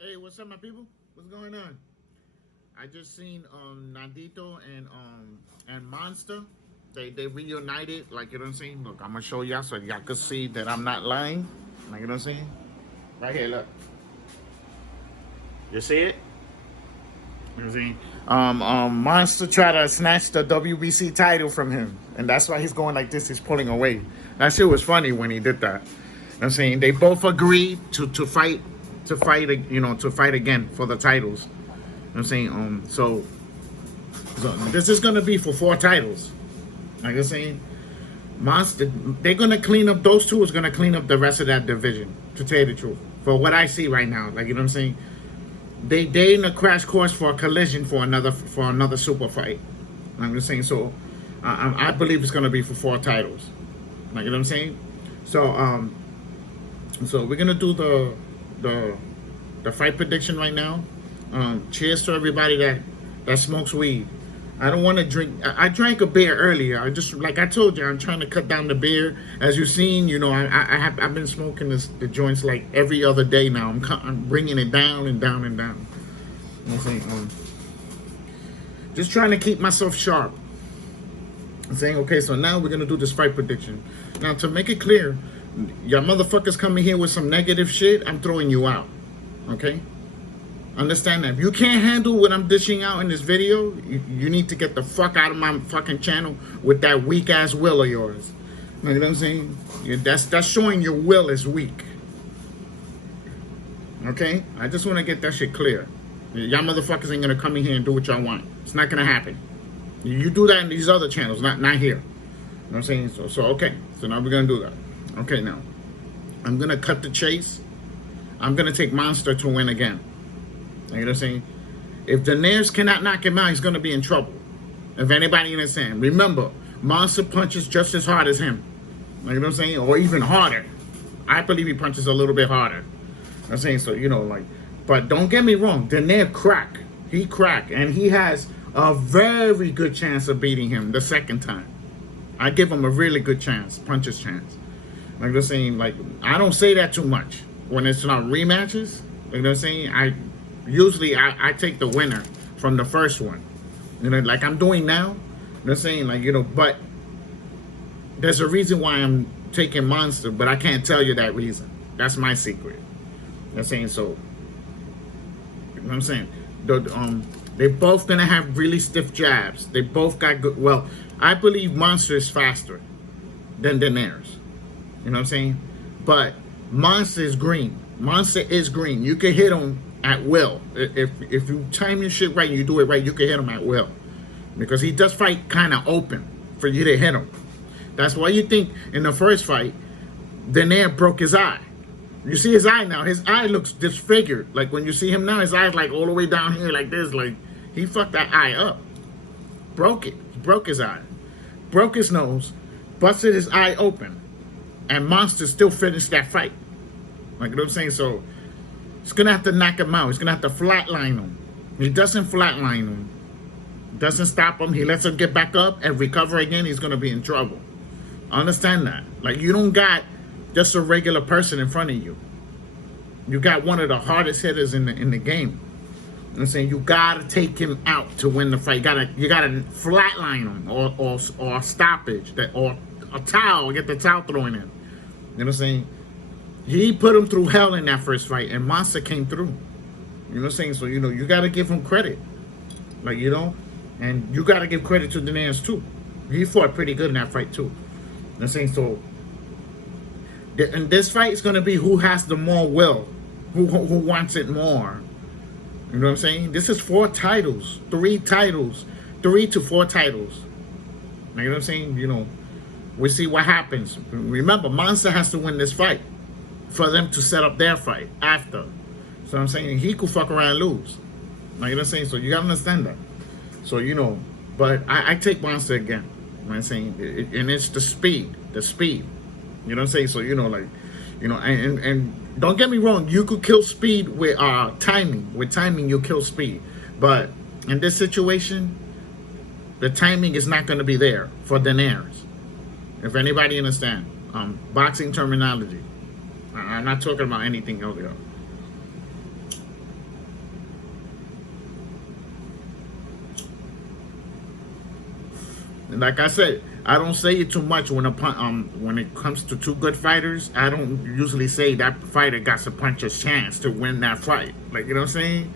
Hey, what's up, my people? What's going on? I just seen Nonito and Monster. They reunited. Like, you know what I'm saying? Look, I'm gonna show y'all so y'all can see that I'm not lying. Like, you know what I'm saying? Right here, look. You see it? You know what I'm saying? Monster tried to snatch the WBC title from him, and that's why he's going like this. He's pulling away. That shit was funny when he did that. You know what I'm saying? They both agreed to fight, to fight again for the titles. You know what I'm saying? So this is gonna be for 4 titles. Like I'm saying, Monster, they're gonna clean up. Those two is gonna clean up the rest of that division. To tell you the truth, for what I see right now, like, you know what I'm saying, they in a crash course for a collision for another super fight. Like I'm saying, so I believe it's gonna be for 4 titles. Like, you know what I'm saying. So we're gonna do the fight prediction right now. Cheers to everybody that smokes weed. I don't want to drink. I drank a beer earlier. I just, like I told you, I'm trying to cut down the beer. As you've seen, I've been smoking the joints like every other day now. I'm bringing it down and down and down. You know what I'm saying? Just trying to keep myself sharp. I'm saying, okay, so now we're gonna do this fight prediction. Now, to make it clear, y'all motherfuckers coming here with some negative shit, I'm throwing you out. Okay? Understand that. If you can't handle what I'm dishing out in this video, you need to get the fuck out of my fucking channel with that weak ass will of yours. You know what I'm saying? That's showing your will is weak. Okay? I just want to get that shit clear. Y'all motherfuckers ain't gonna come in here and do what y'all want. It's not gonna happen. You do that in these other channels, not here. You know what I'm saying? So okay. So now we're gonna do that. Okay, now I'm gonna cut the chase. I'm gonna take Monster to win again. You know what I'm saying? If Donaire's cannot knock him out, he's going to be in trouble. If anybody understand. Remember, Monster punches just as hard as him. You know what I'm saying? Or even harder. I believe he punches a little bit harder. You know what I'm saying? So, but don't get me wrong. Donaire crack. He crack. And he has a very good chance of beating him the second time. I give him a really good chance. Puncher's chance. Like I'm saying, like, I don't say that too much. When it's not rematches, you know what I'm saying? Usually I take the winner from the first one, like I'm doing now. You know what I'm saying? Like, but there's a reason why I'm taking Monster, but I can't tell you that reason. That's my secret. You know what I'm saying? So, you know what I'm saying? They're both gonna have really stiff jabs. They both got good. Well, I believe Monster is faster than Donaire's. You know what I'm saying? But Monster is green. Monster is green. You can hit him at will. If you time your shit right and you do it right, you can hit him at will. Because he does fight kind of open for you to hit him. That's why you think in the first fight, Donaire broke his eye. You see his eye now. His eye looks disfigured. Like when you see him now, his eye's like all the way down here like this. Like he fucked that eye up. Broke it. He broke his eye. Broke his nose. Busted his eye open. And Monster still finished that fight. Like, you know what I'm saying? So he's gonna have to knock him out. He's gonna have to flatline him. He doesn't flatline him. Doesn't stop him. He lets him get back up and recover again. He's gonna be in trouble. Understand that? Like, you don't got just a regular person in front of you. You got one of the hardest hitters in the game. You know what I'm saying? You gotta take him out to win the fight. You gotta flatline him or a stoppage or a towel. Get the towel thrown in. You know what I'm saying? He put him through hell in that first fight, and Monster came through. You know what I'm saying? So, you got to give him credit. Like, and you got to give credit to Donaire's too. He fought pretty good in that fight too. You know what I'm saying? So, and this fight is going to be who has the more will, who wants it more. You know what I'm saying? This is 4 titles, 3 titles, 3 to 4 titles. You know what I'm saying? We'll see what happens. Remember, Monster has to win this fight for them to set up their fight after. So I'm saying he could fuck around and lose. Like, you know what I'm saying? So you gotta understand that. So, but I take Monster again. You know what I'm saying? And it's the speed. The speed. You know what I'm saying? So, and don't get me wrong, you could kill speed with timing. With timing, you'll kill speed. But in this situation, the timing is not gonna be there for Donaire's. If anybody understand. Boxing terminology. I'm not talking about anything else. And like I said, I don't say it too much when it comes to two good fighters. I don't usually say that fighter got a puncher's chance to win that fight. Like, you know what I'm saying?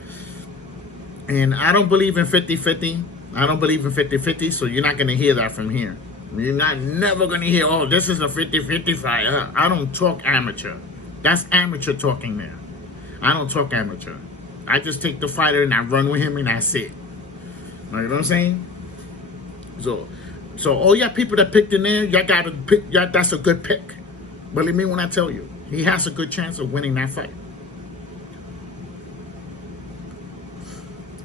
And I don't believe in 50-50. I don't believe in 50-50, so you're not going to hear that from here. You're never going to hear, oh, this is a 50-50 fight. I don't talk amateur. That's amateur talking there. I don't talk amateur. I just take the fighter and I run with him and that's it. You know what I'm saying? So all y'all people that picked in there, y'all got to pick. That's a good pick. Believe me when I tell you, he has a good chance of winning that fight.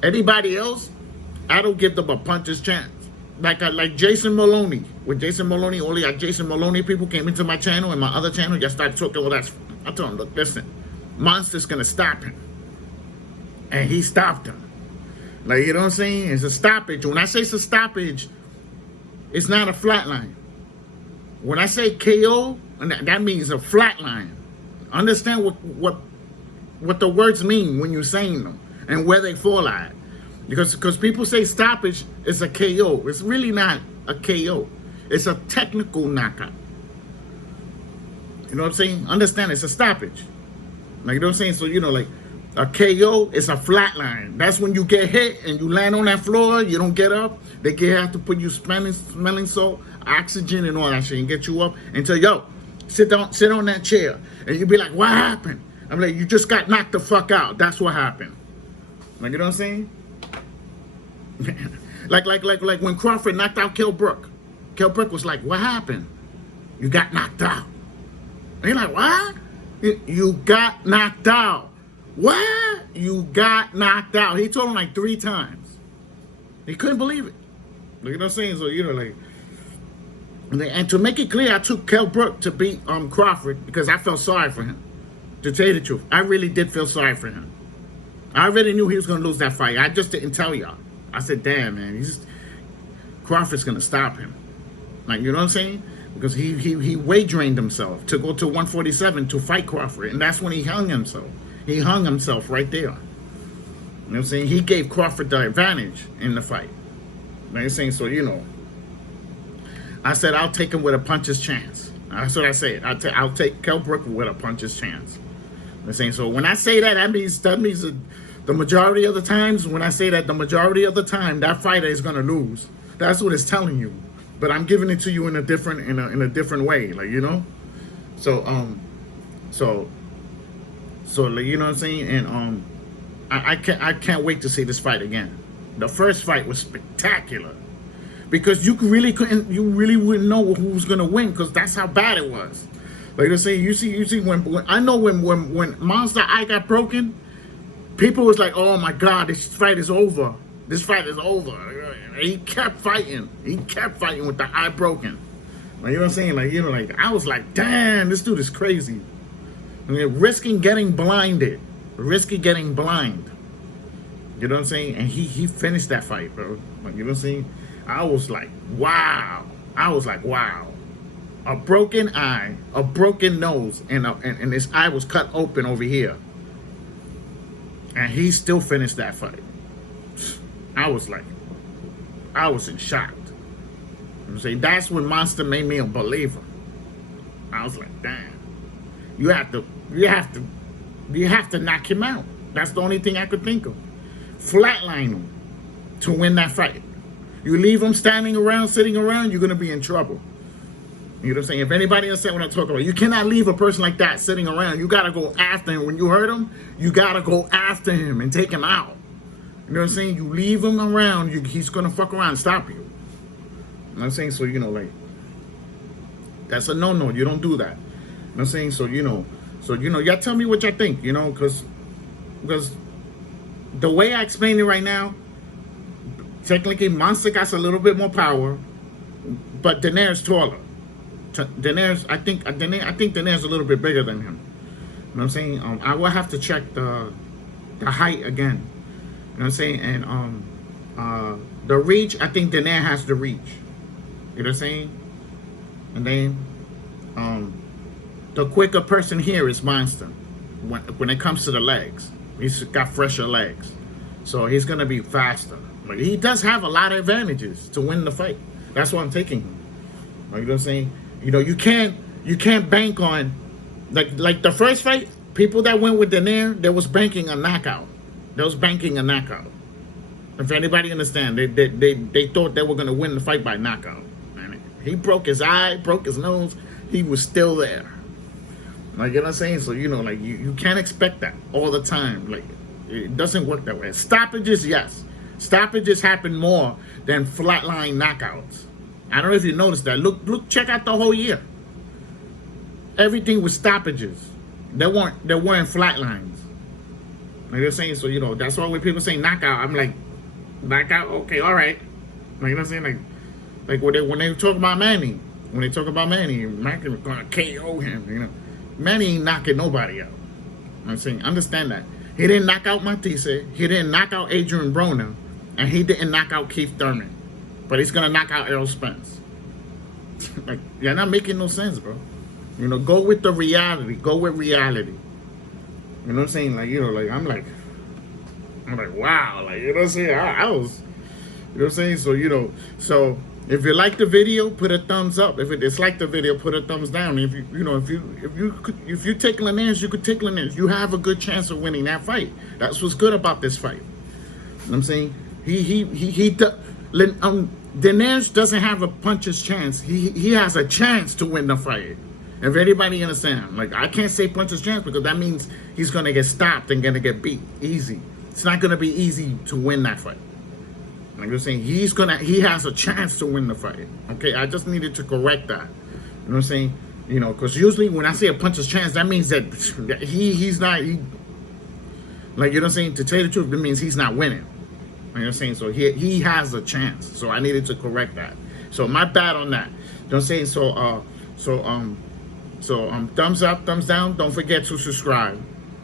Anybody else, I don't give them a puncher's chance. Like Jason Maloney. With Jason Maloney, all the Jason Maloney people came into my channel and my other channel, just started talking all that. I told him, look, listen, Monster's gonna stop him, and he stopped him. Like, you know what I'm saying? It's a stoppage. When I say it's a stoppage, it's not a flat line. When I say KO, that means a flat line. Understand what the words mean when you're saying them and where they fall at. Because people say stoppage is a KO. It's really not a KO. It's a technical knockout. You know what I'm saying? Understand, it's a stoppage. Like, you know what I'm saying? So, you know, like, a KO is a flat line. That's when you get hit and you land on that floor, you don't get up. They have to put you smelling salt, oxygen, and all that shit, and get you up and tell, yo, sit on that chair. And you be like, what happened? I'm like, you just got knocked the fuck out. That's what happened. Like, you know what I'm saying? like when Crawford knocked out Kell Brook. Kell Brook was like, what happened? You got knocked out. And you're like, what? You got knocked out. What? You got knocked out. He told him like 3 times. He couldn't believe it. Like, you know what I'm saying? So, you know, like, and to make it clear, I took Kell Brook to beat Crawford because I felt sorry for him. To tell you the truth, I really did feel sorry for him. I already knew he was going to lose that fight. I just didn't tell y'all. I said, damn, man, Crawford's going to stop him. Like, you know what I'm saying? Because he weight drained himself to go to 147 to fight Crawford. And that's when he hung himself. He hung himself right there. You know what I'm saying? He gave Crawford the advantage in the fight. You know what I'm saying? So, you know, I said, I'll take him with a puncher's chance. That's what I said. I'll take Kell Brook with a puncher's chance. You know what I'm saying? So when I say that, that means the majority of the times, when I say that, the majority of the time, that fighter is going to lose. That's what it's telling you. But I'm giving it to you in a different way, like, you know. So like, you know what I'm saying. And I can't wait to see this fight again. The first fight was spectacular because you really wouldn't know who was gonna win because that's how bad it was. Like I say, you see when I know when Monster Eye got broken, people was like, oh my God, this fight is over. This fight is over. He kept fighting. He kept fighting with the eye broken. Like, you know what I'm saying? Like, you know, like, I was like, damn, this dude is crazy. I mean, risking getting blinded. Risking getting blind. You know what I'm saying? And he finished that fight, bro. Like, you know what I'm saying? I was like, wow. I was like, wow. A broken eye, a broken nose, and his eye was cut open over here. And he still finished that fight. I was in shock. I'm saying that's when Monster made me a believer. I was like, damn, you have to knock him out. That's the only thing I could think of. Flatline him to win that fight. You leave him standing around, sitting around, you're gonna be in trouble. You know what I'm saying? If anybody understand what I'm talking about, you cannot leave a person like that sitting around. You gotta go after him. When you hurt him, you gotta go after him and take him out. You know what I'm saying? You leave him around, he's gonna fuck around and stop you. You know what I'm saying? So, you know, like, that's a no-no. You don't do that. You know what I'm saying? So, you know, y'all tell me what y'all think, you know, because the way I explain it right now, technically Monster got a little bit more power, but Donaire's taller. I think Donaire's a little bit bigger than him. You know what I'm saying? I will have to check the height again. You know what I'm saying? And the reach, I think Donaire has the reach. You know what I'm saying? And then the quicker person here is Monster when it comes to the legs. He's got fresher legs. So he's gonna be faster. But he does have a lot of advantages to win the fight. That's why I'm taking him. Like, you know what I'm saying? You know, you can't bank on like the first fight. People that went with Donaire, they was banking a knockout. They was banking a knockout. If anybody understand, they thought they were gonna win the fight by knockout. And he broke his eye, broke his nose. He was still there. Like, you know what I'm saying? So, you know, like, you can't expect that all the time. Like, it doesn't work that way. Stoppages, yes. Stoppages happen more than flatline knockouts. I don't know if you noticed that. Look, check out the whole year. Everything was stoppages. There weren't flat lines. Like they're saying, so, you know, that's why when people say knockout, I'm like, knockout? Okay, all right. Like, you know what I'm saying? Like when they talk about Manny, Manny was gonna KO him, you know. Manny ain't knocking nobody out. I'm saying, understand that. He didn't knock out Matisse, he didn't knock out Adrian Broner, and he didn't knock out Keith Thurman. But he's gonna knock out Errol Spence. Like, you're not making no sense, bro. You know, go with the reality. Go with reality. You know what I'm saying? Like, you know, like I'm like, wow. Like, you know what I'm saying? I was, you know what I'm saying? So, you know, so if you like the video, put a thumbs up. If you dislike the video, put a thumbs down. If you take Linares, you could take Linares. You have a good chance of winning that fight. That's what's good about this fight. You know what I'm saying? Donaire doesn't have a puncher's chance. He has a chance to win the fight. If anybody understand, like, I can't say puncher's chance because that means he's gonna get stopped and gonna get beat easy. It's not gonna be easy to win that fight. Like I'm saying, he has a chance to win the fight. Okay, I just needed to correct that. You know what I'm saying? You know, because usually when I say a puncher's chance, that means that he's not. Like, you know what I'm saying? To tell you the truth, that means he's not winning. You know what I'm saying? So he has a chance. So I needed to correct that. So my bad on that. You know what I'm saying? So thumbs up, thumbs down. Don't forget to subscribe.